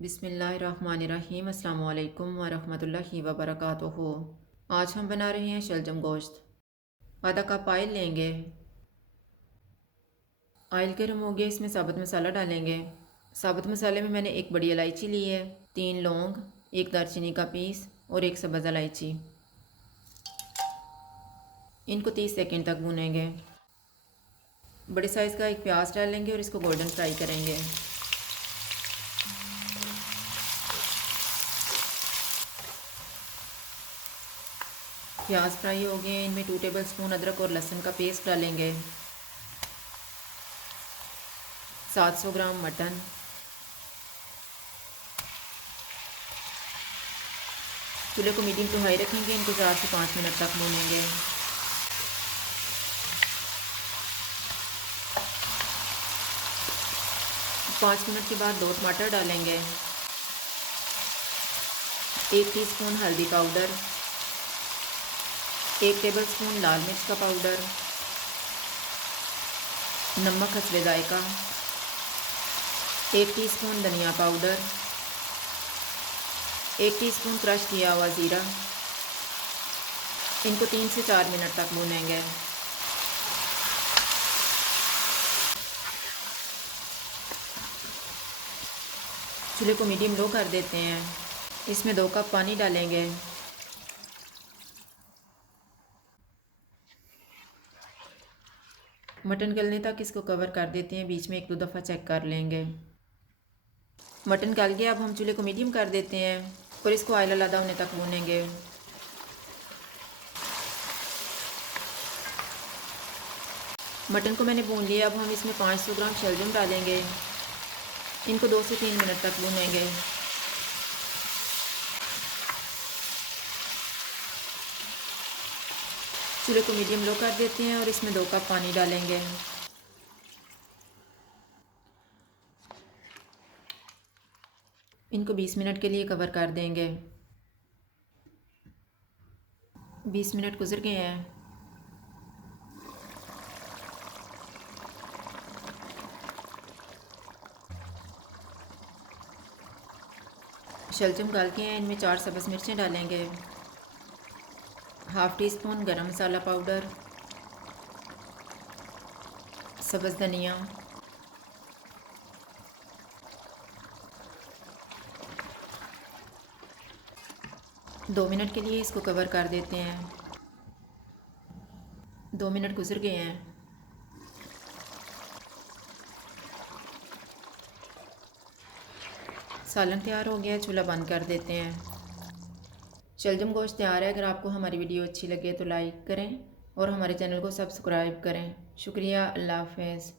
बिस्मिल्लाहिर्रहमानिर्रहीम। अस्सलाम वालेकुम वरहमतुल्लाहि वबरकातुहू। आज हम बना रहे हैं शलजम गोश्त। आधा कप ऑयल लेंगे। ऑयल गर्म हो गया, इसमें साबुत मसाला डालेंगे। साबुत मसाले में मैंने एक बड़ी इलायची ली है, 3 लौंग, एक दालचीनी का पीस और एक सब्ज़ इलायची। इनको 30 सेकंड तक भूनेंगे। बड़े साइज़ का एक प्याज डालेंगे और इसको गोल्डन फ्राई करेंगे। प्याज फ्राई हो गए, इनमें 2 टेबलस्पून अदरक और लहसुन का पेस्ट डालेंगे। 700 ग्राम मटन, चूल्हे को मीडियम टू हाई रखेंगे। इनको 4 से 5 मिनट तक भूनेंगे। पाँच मिनट के बाद 2 टमाटर डालेंगे। 1 टीस्पून हल्दी पाउडर, 1 टेबलस्पून लाल मिर्च का पाउडर, नमक हस्बे जायका, 1 टीस्पून धनिया पाउडर, 1 टीस्पून क्रश किया हुआ ज़ीरा। इनको 3 से 4 मिनट तक भूनेंगे। चूल्हे को मीडियम लो कर देते हैं। इसमें 2 कप पानी डालेंगे। मटन गलने तक इसको कवर कर देते हैं, बीच में 1-2 दफ़ा चेक कर लेंगे। मटन गल गया, अब हम चूल्हे को मीडियम कर देते हैं और इसको ऑयल अलग होने तक भूनेंगे। मटन को मैंने भून लिया। अब हम इसमें 500 ग्राम शलजम डालेंगे। इनको 2 से 3 मिनट तक भूनेंगे। चूल्हे को मीडियम लो कर देते हैं और इसमें 2 कप पानी डालेंगे। इनको 20 मिनट के लिए कवर कर देंगे। 20 मिनट गुजर गए हैं। शलजम गल के हैं, इनमें 4 सब्ज़ मिर्चें डालेंगे। हाफ़ टी स्पून गरम मसाला पाउडर, सब्ज़ धनिया, दो मिनट के लिए इसको कवर कर देते हैं। 2 मिनट गुजर गए हैं। सालन तैयार हो गया है, चूल्हा बंद कर देते हैं। शलजम गोश्त तैयार है। अगर आपको हमारी वीडियो अच्छी लगे तो लाइक करें और हमारे चैनल को सब्सक्राइब करें। शुक्रिया। अल्लाह हाफ़िज़।